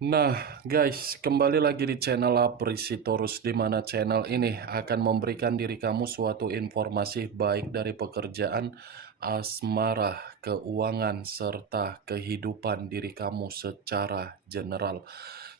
Nah, guys, kembali lagi di channel Aprisitorus, di mana channel ini akan memberikan diri kamu suatu informasi baik dari pekerjaan, asmara, keuangan, serta kehidupan diri kamu secara general.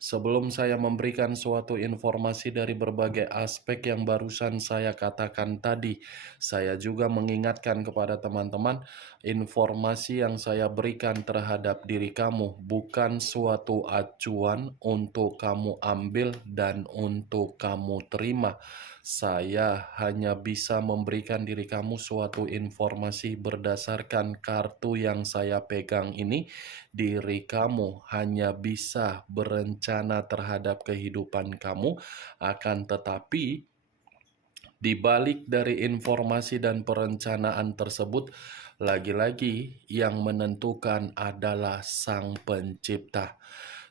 Sebelum saya memberikan suatu informasi dari berbagai aspek yang barusan saya katakan tadi, saya juga mengingatkan kepada teman-teman, informasi yang saya berikan terhadap diri kamu bukan suatu acuan untuk kamu ambil dan untuk kamu terima. Saya hanya bisa memberikan diri kamu suatu informasi berdasarkan kartu yang saya pegang ini. Diri kamu hanya bisa berencana terhadap kehidupan kamu, akan tetapi di balik dari informasi dan perencanaan tersebut, lagi-lagi yang menentukan adalah Sang Pencipta.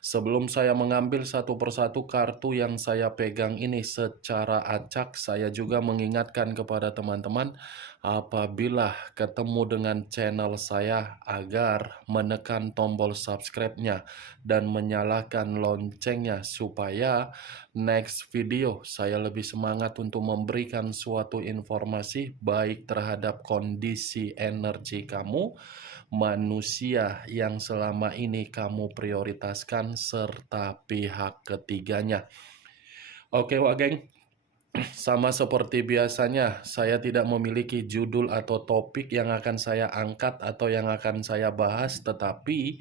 Sebelum saya mengambil satu persatu kartu yang saya pegang ini secara acak, saya juga mengingatkan kepada teman-teman apabila ketemu dengan channel saya agar menekan tombol subscribe-nya dan menyalakan loncengnya supaya next video saya lebih semangat untuk memberikan suatu informasi baik terhadap kondisi energi kamu, manusia yang selama ini kamu prioritaskan, serta pihak ketiganya. Oke, Wak Geng. Sama seperti biasanya, saya tidak memiliki judul atau topik yang akan saya angkat atau yang akan saya bahas, tetapi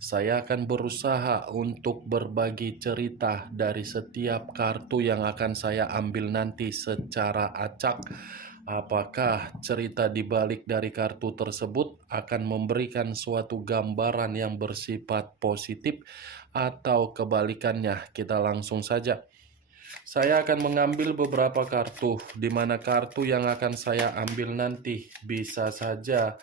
saya akan berusaha untuk berbagi cerita dari setiap kartu yang akan saya ambil nanti secara acak. Apakah cerita di balik dari kartu tersebut akan memberikan suatu gambaran yang bersifat positif atau kebalikannya? Kita langsung saja. Saya akan mengambil beberapa kartu, di mana kartu yang akan saya ambil nanti bisa saja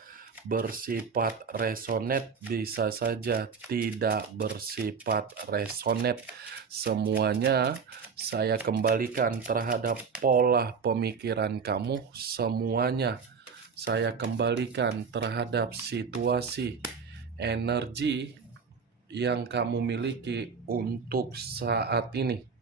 bersifat resonate, bisa saja tidak bersifat resonate. Semuanya saya kembalikan terhadap pola pemikiran kamu, semuanya saya kembalikan terhadap situasi energi yang kamu miliki untuk saat ini.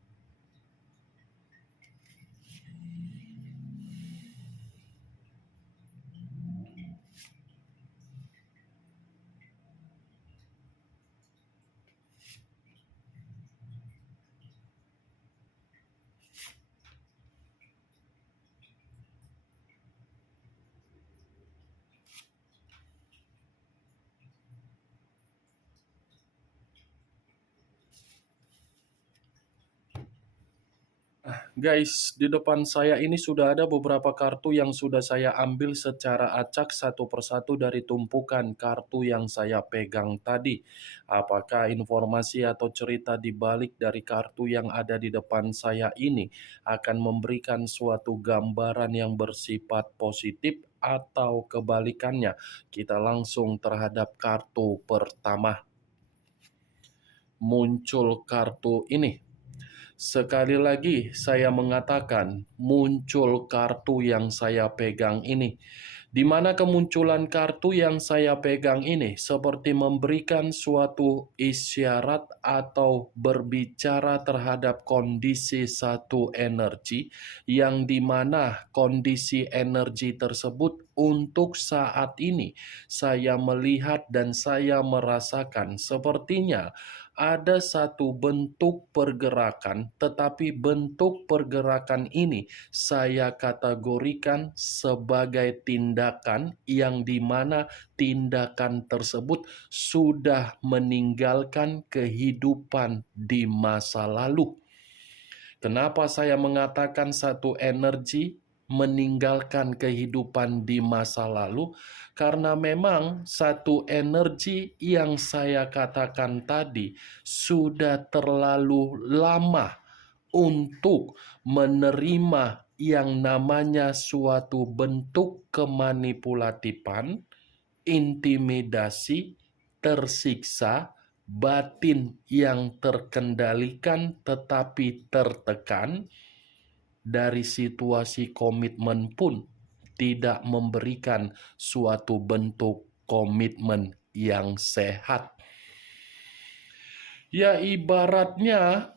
Guys, di depan saya ini sudah ada beberapa kartu yang sudah saya ambil secara acak satu persatu dari tumpukan kartu yang saya pegang tadi. Apakah informasi atau cerita di balik dari kartu yang ada di depan saya ini akan memberikan suatu gambaran yang bersifat positif atau kebalikannya? Kita langsung terhadap kartu pertama. Muncul kartu ini. Sekali lagi saya mengatakan muncul kartu yang saya pegang ini. Di mana kemunculan kartu yang saya pegang ini seperti memberikan suatu isyarat atau berbicara terhadap kondisi satu energi yang dimana kondisi energi tersebut untuk saat ini saya melihat dan saya merasakan sepertinya ada satu bentuk pergerakan, tetapi bentuk pergerakan ini saya kategorikan sebagai tindakan yang dimana tindakan tersebut sudah meninggalkan kehidupan di masa lalu. Kenapa saya mengatakan satu energi meninggalkan kehidupan di masa lalu? Karena memang satu energi yang saya katakan tadi sudah terlalu lama untuk menerima yang namanya suatu bentuk kemanipulatifan, intimidasi, tersiksa, batin yang terkendalikan tetapi tertekan, dari situasi komitmen pun tidak memberikan suatu bentuk komitmen yang sehat. Ya, ibaratnya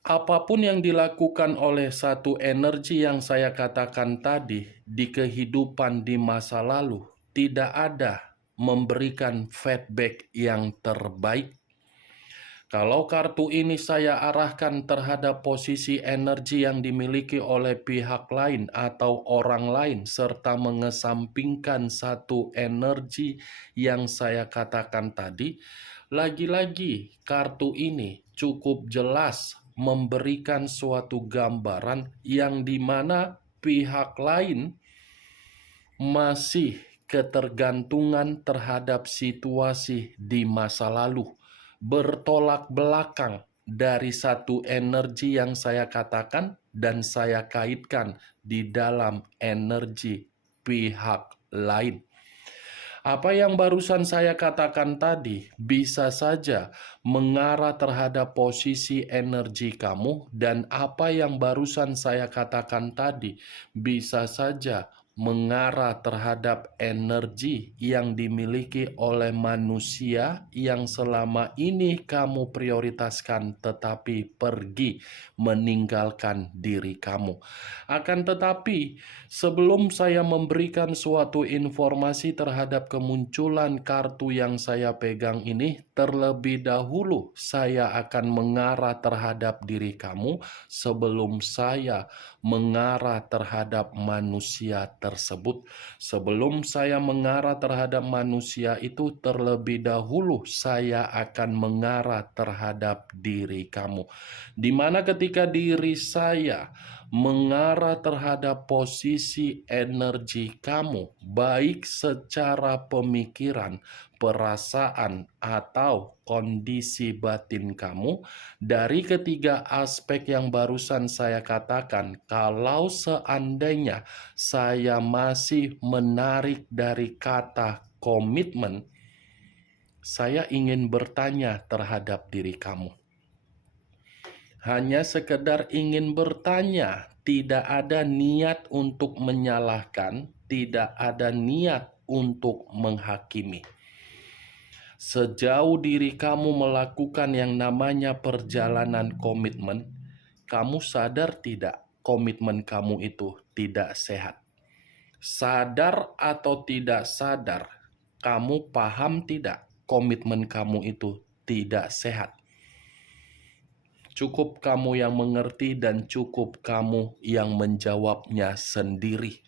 apapun yang dilakukan oleh satu energi yang saya katakan tadi di kehidupan di masa lalu, tidak ada memberikan feedback yang terbaik. Kalau kartu ini saya arahkan terhadap posisi energi yang dimiliki oleh pihak lain atau orang lain, serta mengesampingkan satu energi yang saya katakan tadi, lagi-lagi kartu ini cukup jelas memberikan suatu gambaran yang dimana pihak lain masih ketergantungan terhadap situasi di masa lalu, bertolak belakang dari satu energi yang saya katakan dan saya kaitkan di dalam energi pihak lain. Apa yang barusan saya katakan tadi bisa saja mengarah terhadap posisi energi kamu, dan apa yang barusan saya katakan tadi bisa saja mengarah terhadap energi yang dimiliki oleh manusia yang selama ini kamu prioritaskan tetapi pergi meninggalkan diri kamu. Akan tetapi, sebelum saya memberikan suatu informasi terhadap kemunculan kartu yang saya pegang ini, terlebih dahulu saya akan mengarah terhadap diri kamu sebelum saya mengarah terhadap manusia tersebut. Sebelum saya mengarah terhadap manusia itu, terlebih dahulu saya akan mengarah terhadap diri kamu. Di mana ketika diri saya mengarah terhadap posisi energi kamu, baik secara pemikiran, perasaan, atau kondisi batin kamu, dari ketiga aspek yang barusan saya katakan, kalau seandainya saya masih menarik dari kata komitmen, saya ingin bertanya terhadap diri kamu. Hanya sekedar ingin bertanya, tidak ada niat untuk menyalahkan, tidak ada niat untuk menghakimi. Sejauh diri kamu melakukan yang namanya perjalanan komitmen, kamu sadar tidak komitmen kamu itu tidak sehat? Sadar atau tidak sadar, kamu paham tidak komitmen kamu itu tidak sehat? Cukup kamu yang mengerti dan cukup kamu yang menjawabnya sendiri.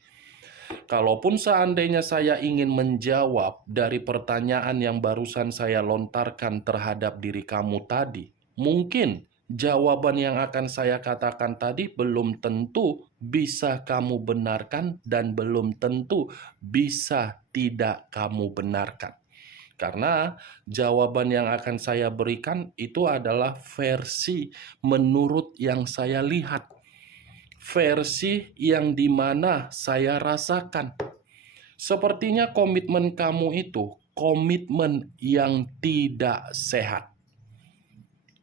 Kalaupun seandainya saya ingin menjawab dari pertanyaan yang barusan saya lontarkan terhadap diri kamu tadi, mungkin jawaban yang akan saya katakan tadi belum tentu bisa kamu benarkan dan belum tentu bisa tidak kamu benarkan. Karena jawaban yang akan saya berikan itu adalah versi menurut yang saya lihat. Versi yang dimana saya rasakan. Sepertinya komitmen kamu itu komitmen yang tidak sehat.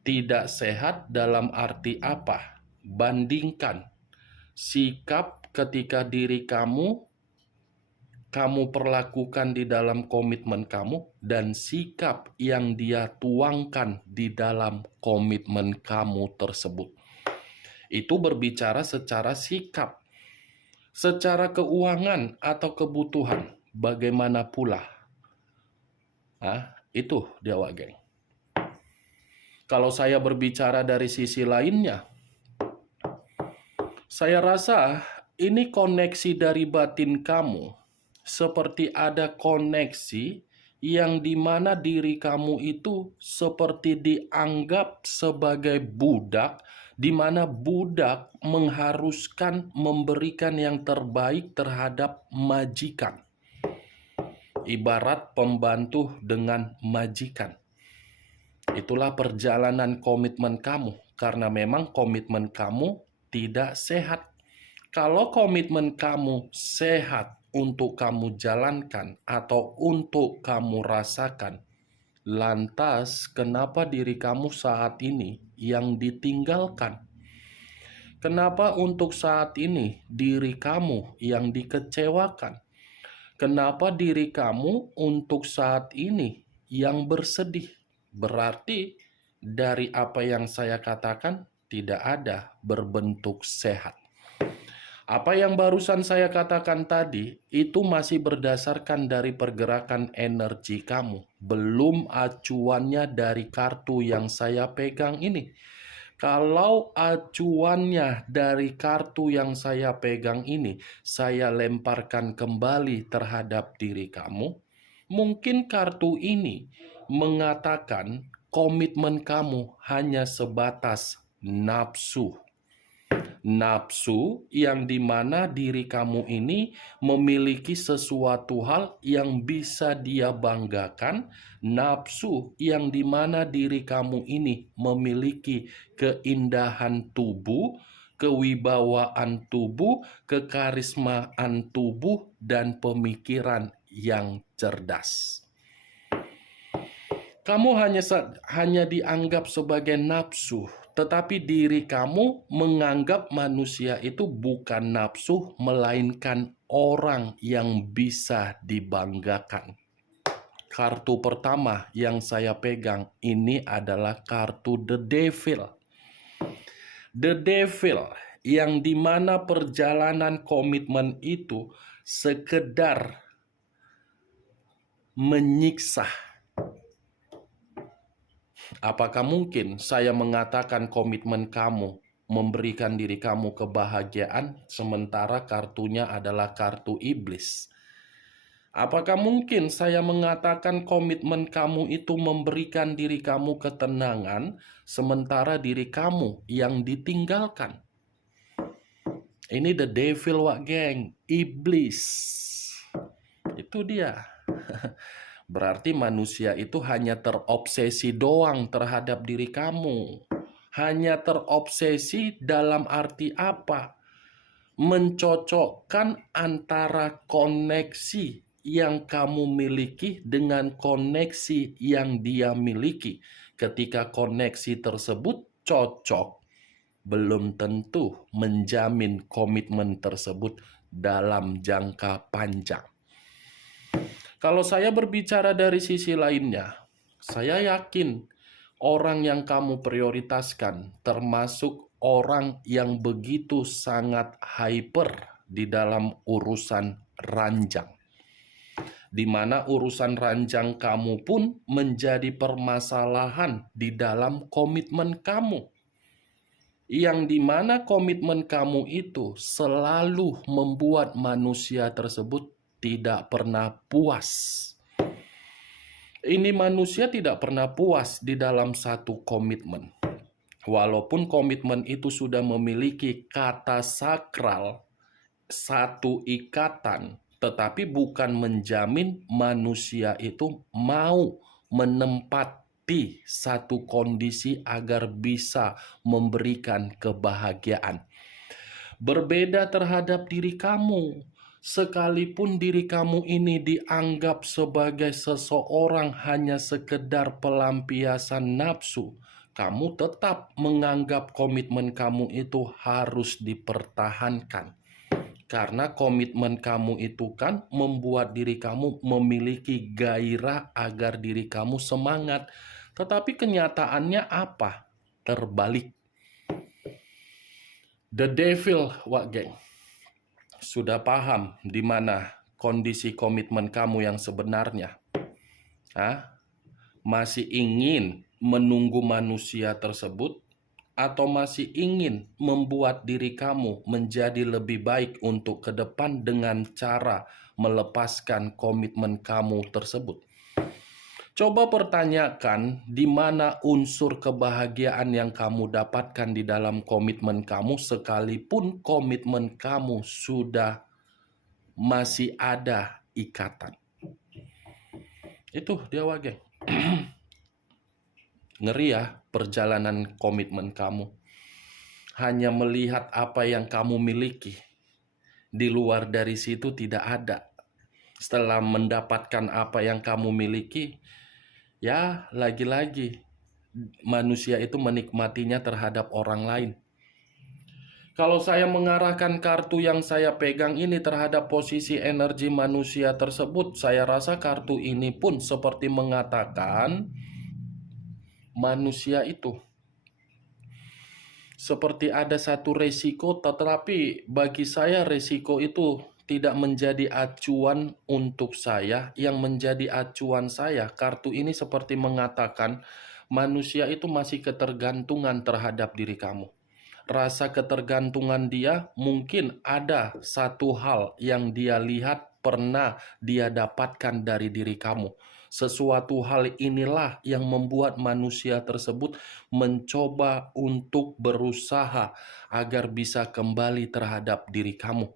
Tidak sehat dalam arti apa? Bandingkan sikap ketika diri kamu perlakukan di dalam komitmen kamu dan sikap yang dia tuangkan di dalam komitmen kamu tersebut. Itu berbicara secara sikap. Secara keuangan atau kebutuhan, bagaimana pula? Itu dia, Wak Geng. Kalau saya berbicara dari sisi lainnya, saya rasa ini koneksi dari batin kamu. Seperti ada koneksi yang dimana diri kamu itu seperti dianggap sebagai budak, di mana budak mengharuskan memberikan yang terbaik terhadap majikan. Ibarat pembantu dengan majikan. Itulah perjalanan komitmen kamu, karena memang komitmen kamu tidak sehat. Kalau komitmen kamu sehat untuk kamu jalankan atau untuk kamu rasakan, lantas kenapa diri kamu saat ini yang ditinggalkan? Kenapa untuk saat ini diri kamu yang dikecewakan? Kenapa diri kamu untuk saat ini yang bersedih? Berarti dari apa yang saya katakan tidak ada berbentuk sehat. Apa yang barusan saya katakan tadi itu masih berdasarkan dari pergerakan energi kamu, belum acuannya dari kartu yang saya pegang ini. Kalau acuannya dari kartu yang saya pegang ini, saya lemparkan kembali terhadap diri kamu, mungkin kartu ini mengatakan komitmen kamu hanya sebatas nafsu. Nafsu yang dimana diri kamu ini memiliki sesuatu hal yang bisa dia banggakan. Nafsu yang dimana diri kamu ini memiliki keindahan tubuh, kewibawaan tubuh, kekarismaan tubuh, dan pemikiran yang cerdas. Kamu hanya dianggap sebagai nafsu, tetapi diri kamu menganggap manusia itu bukan nafsu, melainkan orang yang bisa dibanggakan. Kartu pertama yang saya pegang ini adalah kartu The Devil. The Devil yang dimana perjalanan komitmen itu sekedar menyiksa. Apakah mungkin saya mengatakan komitmen kamu memberikan diri kamu kebahagiaan, sementara kartunya adalah kartu iblis? Apakah mungkin saya mengatakan komitmen kamu itu memberikan diri kamu ketenangan, sementara diri kamu yang ditinggalkan? Ini the devil, wak geng, iblis. Itu dia. Berarti manusia itu hanya terobsesi doang terhadap diri kamu. Hanya terobsesi dalam arti apa? Mencocokkan antara koneksi yang kamu miliki dengan koneksi yang dia miliki. Ketika koneksi tersebut cocok, belum tentu menjamin komitmen tersebut dalam jangka panjang. Kalau saya berbicara dari sisi lainnya, saya yakin orang yang kamu prioritaskan termasuk orang yang begitu sangat hyper di dalam urusan ranjang. Di mana urusan ranjang kamu pun menjadi permasalahan di dalam komitmen kamu. Yang dimana komitmen kamu itu selalu membuat manusia tersebut tidak pernah puas. Ini manusia tidak pernah puas di dalam satu komitmen. Walaupun komitmen itu sudah memiliki kata sakral, satu ikatan, tetapi bukan menjamin manusia itu mau menempati satu kondisi agar bisa memberikan kebahagiaan. Berbeda terhadap diri kamu. Sekalipun diri kamu ini dianggap sebagai seseorang hanya sekedar pelampiasan nafsu, kamu tetap menganggap komitmen kamu itu harus dipertahankan. Karena komitmen kamu itu kan membuat diri kamu memiliki gairah agar diri kamu semangat. Tetapi kenyataannya apa? Terbalik. The devil, wak geng, sudah paham di mana kondisi komitmen kamu yang sebenarnya. Masih ingin menunggu manusia tersebut atau masih ingin membuat diri kamu menjadi lebih baik untuk ke depan dengan cara melepaskan komitmen kamu tersebut? Coba pertanyakan di mana unsur kebahagiaan yang kamu dapatkan di dalam komitmen kamu, sekalipun komitmen kamu sudah masih ada ikatan. Itu dia, wage. Ngeri ya perjalanan komitmen kamu. Hanya melihat apa yang kamu miliki. Di luar dari situ tidak ada. Setelah mendapatkan apa yang kamu miliki, ya lagi-lagi manusia itu menikmatinya terhadap orang lain. Kalau saya mengarahkan kartu yang saya pegang ini terhadap posisi energi manusia tersebut, saya rasa kartu ini pun seperti mengatakan manusia itu seperti ada satu resiko, tetapi bagi saya resiko itu tidak menjadi acuan untuk saya. Yang menjadi acuan saya, kartu ini seperti mengatakan manusia itu masih ketergantungan terhadap diri kamu. Rasa ketergantungan dia, mungkin ada satu hal yang dia lihat pernah dia dapatkan dari diri kamu. Sesuatu hal inilah yang membuat manusia tersebut mencoba untuk berusaha agar bisa kembali terhadap diri kamu.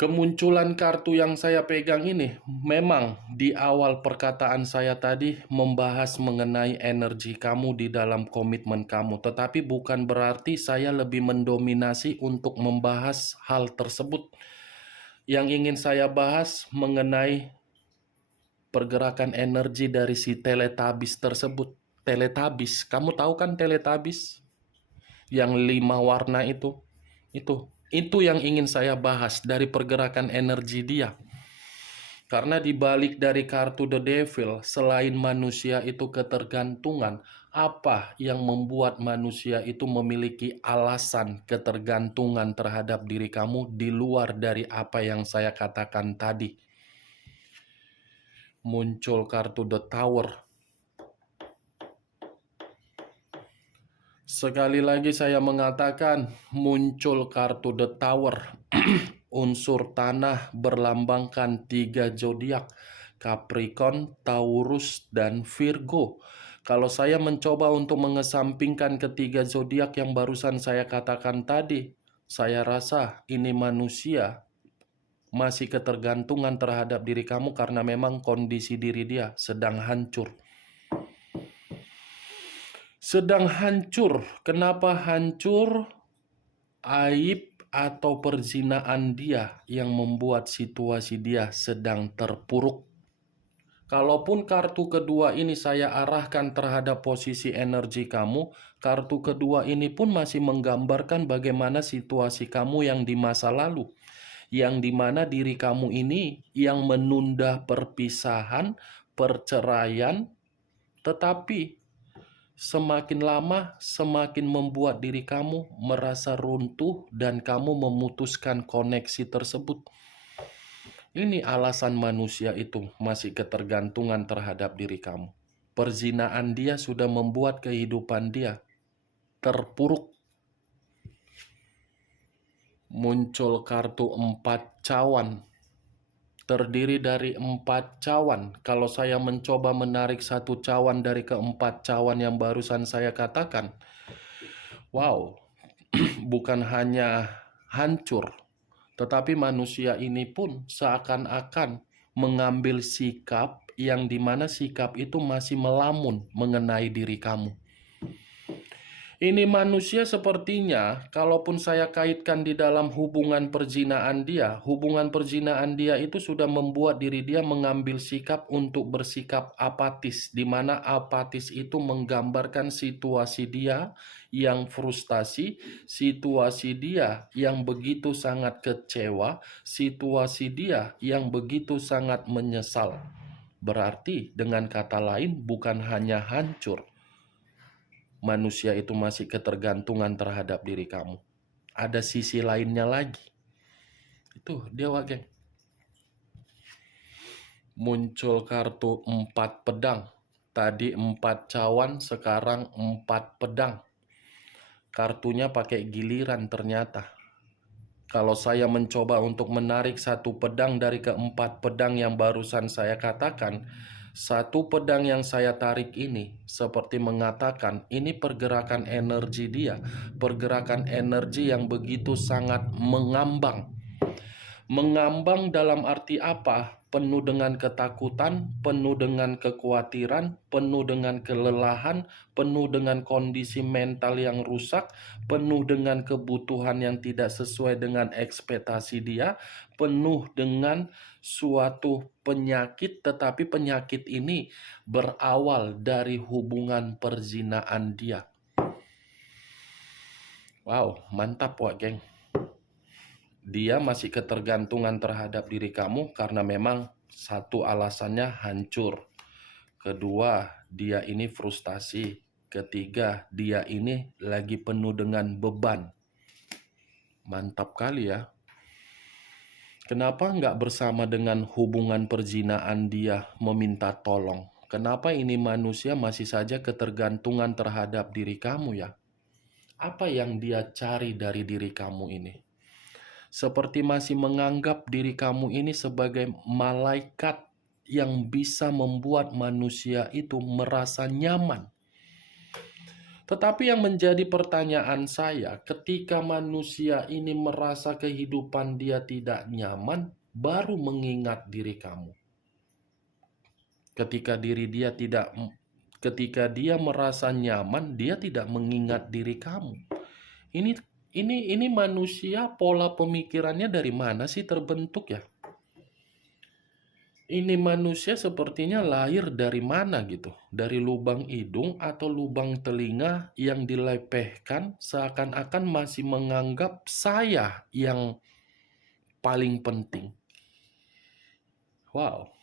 Kemunculan kartu yang saya pegang ini memang di awal perkataan saya tadi membahas mengenai energi kamu di dalam komitmen kamu, tetapi bukan berarti saya lebih mendominasi untuk membahas hal tersebut. Yang ingin saya bahas mengenai pergerakan energi dari si Teletubbies tersebut. Teletubbies, kamu tahu kan Teletubbies? Yang 5 warna itu. Itu yang ingin saya bahas dari pergerakan energi dia. Karena di balik dari kartu The Devil, selain manusia itu ketergantungan, apa yang membuat manusia itu memiliki alasan ketergantungan terhadap diri kamu di luar dari apa yang saya katakan tadi? Muncul kartu The Tower. Sekali lagi saya mengatakan muncul kartu The Tower. Unsur tanah berlambangkan 3 zodiak, Capricorn, Taurus, dan Virgo. Kalau saya mencoba untuk mengesampingkan ketiga zodiak yang barusan saya katakan tadi, saya rasa ini manusia masih ketergantungan terhadap diri kamu karena memang kondisi diri dia sedang hancur. Sedang hancur. Kenapa hancur? Aib atau perzinaan dia yang membuat situasi dia sedang terpuruk. Kalaupun kartu kedua ini saya arahkan terhadap posisi energi kamu, kartu kedua ini pun masih menggambarkan bagaimana situasi kamu yang di masa lalu. Yang dimana diri kamu ini yang menunda perpisahan, perceraian, tetapi semakin lama, semakin membuat diri kamu merasa runtuh dan kamu memutuskan koneksi tersebut. Ini alasan manusia itu masih ketergantungan terhadap diri kamu. Perzinaan dia sudah membuat kehidupan dia terpuruk. Muncul kartu 4 cawan. Terdiri dari 4 cawan. Kalau saya mencoba menarik satu cawan dari keempat cawan yang barusan saya katakan, wow, bukan hanya hancur, tetapi manusia ini pun seakan-akan mengambil sikap yang dimana sikap itu masih melamun mengenai diri kamu. Ini manusia sepertinya, kalaupun saya kaitkan di dalam hubungan perzinaan dia itu sudah membuat diri dia mengambil sikap untuk bersikap apatis, di mana apatis itu menggambarkan situasi dia yang frustasi, situasi dia yang begitu sangat kecewa, situasi dia yang begitu sangat menyesal. Berarti dengan kata lain bukan hanya hancur, manusia itu masih ketergantungan terhadap diri kamu. Ada sisi lainnya lagi. Itu dia, geng. Muncul kartu 4 pedang. Tadi 4 cawan, sekarang 4 pedang. Kartunya pakai giliran ternyata. Kalau saya mencoba untuk menarik satu pedang dari keempat pedang yang barusan saya katakan, satu pedang yang saya tarik ini seperti mengatakan ini pergerakan energi dia, pergerakan energi yang begitu sangat mengambang. Mengambang dalam arti apa? Penuh dengan ketakutan, penuh dengan kekhawatiran, penuh dengan kelelahan, penuh dengan kondisi mental yang rusak, penuh dengan kebutuhan yang tidak sesuai dengan ekspektasi dia, penuh dengan suatu penyakit, tetapi penyakit ini berawal dari hubungan perzinaan dia. Wow, mantap wak geng. Dia masih ketergantungan terhadap diri kamu karena memang satu alasannya hancur. Kedua, dia ini frustasi. Ketiga, dia ini lagi penuh dengan beban. Mantap kali ya. Kenapa nggak bersama dengan hubungan perzinahan dia meminta tolong? Kenapa ini manusia masih saja ketergantungan terhadap diri kamu ya? Apa yang dia cari dari diri kamu ini? Seperti masih menganggap diri kamu ini sebagai malaikat yang bisa membuat manusia itu merasa nyaman. Tetapi yang menjadi pertanyaan saya, ketika manusia ini merasa kehidupan dia tidak nyaman, baru mengingat diri kamu. Ketika dia merasa nyaman, dia tidak mengingat diri kamu. Ini manusia, pola pemikirannya dari mana sih terbentuk ya? Ini manusia sepertinya lahir dari mana gitu? Dari lubang hidung atau lubang telinga yang dilepehkan seakan-akan masih menganggap saya yang paling penting. Wow,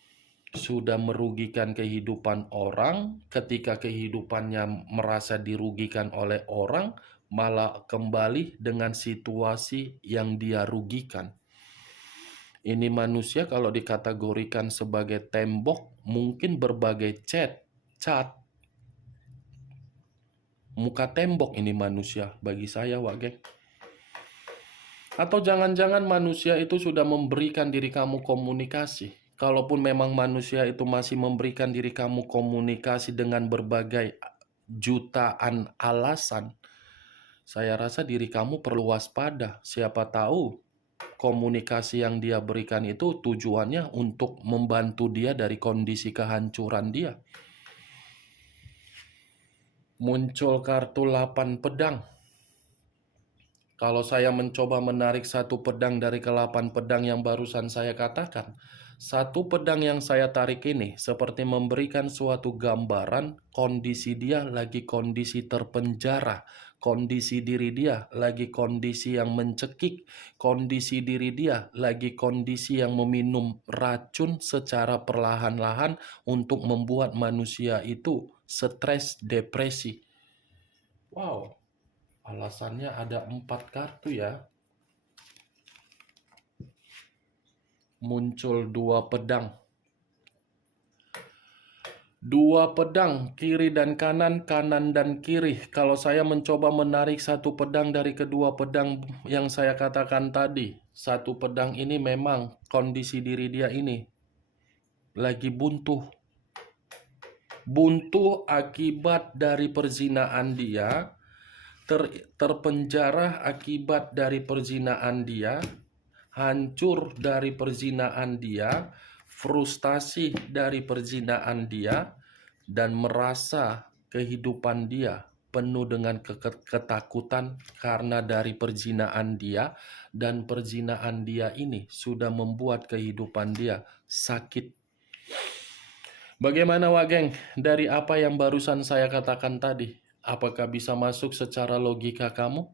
sudah merugikan kehidupan orang, ketika kehidupannya merasa dirugikan oleh orang, malah kembali dengan situasi yang dia rugikan. Ini manusia kalau dikategorikan sebagai tembok, mungkin berbagai cat, muka tembok ini manusia bagi saya, Wak Geng. Atau jangan-jangan manusia itu sudah memberikan diri kamu komunikasi. Kalaupun memang manusia itu masih memberikan diri kamu komunikasi dengan berbagai jutaan alasan, saya rasa diri kamu perlu waspada. Siapa tahu komunikasi yang dia berikan itu tujuannya untuk membantu dia dari kondisi kehancuran dia. Muncul kartu 8 pedang. Kalau saya mencoba menarik satu pedang dari ke-8 pedang yang barusan saya katakan, satu pedang yang saya tarik ini seperti memberikan suatu gambaran kondisi dia lagi kondisi terpenjara, kondisi diri dia lagi kondisi yang mencekik, kondisi diri dia lagi kondisi yang meminum racun secara perlahan-lahan untuk membuat manusia itu stres, depresi. Wow. Alasannya ada 4 kartu ya. Muncul 2 pedang. 2 pedang, kiri dan kanan, kanan dan kiri. Kalau saya mencoba menarik satu pedang dari kedua pedang yang saya katakan tadi, satu pedang ini memang kondisi diri dia ini lagi buntu. Buntu akibat dari perzinahan dia, terpenjara akibat dari perzinahan dia, hancur dari perzinahan dia, frustasi dari perzinahan dia, dan merasa kehidupan dia penuh dengan ketakutan karena dari perzinahan dia, dan perzinahan dia ini sudah membuat kehidupan dia sakit. Bagaimana Wak Geng dari apa yang barusan saya katakan tadi? Apakah bisa masuk secara logika kamu?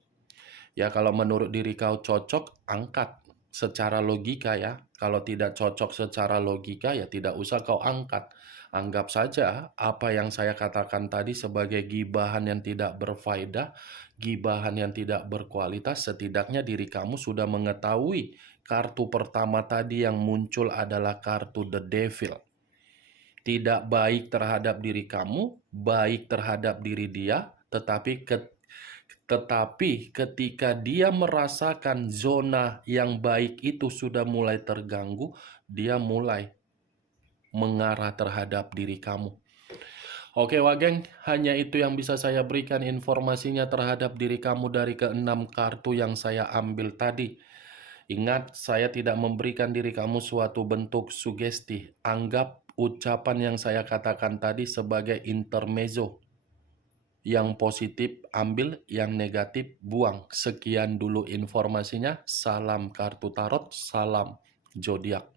Ya kalau menurut diri kau cocok, angkat secara logika ya. Kalau tidak cocok secara logika ya tidak usah kau angkat. Anggap saja apa yang saya katakan tadi sebagai gibahan yang tidak berfaedah, gibahan yang tidak berkualitas. Setidaknya diri kamu sudah mengetahui kartu pertama tadi yang muncul adalah kartu The Devil. Tidak baik terhadap diri kamu, baik terhadap diri dia, tetapi ketika dia merasakan zona yang baik itu sudah mulai terganggu, dia mulai mengarah terhadap diri kamu. Oke Wak Geng, hanya itu yang bisa saya berikan informasinya terhadap diri kamu dari ke-6 kartu yang saya ambil tadi. Ingat, saya tidak memberikan diri kamu suatu bentuk sugesti. Anggap ucapan yang saya katakan tadi sebagai intermezzo. Yang positif ambil, yang negatif buang. Sekian dulu informasinya. Salam kartu tarot, salam zodiak.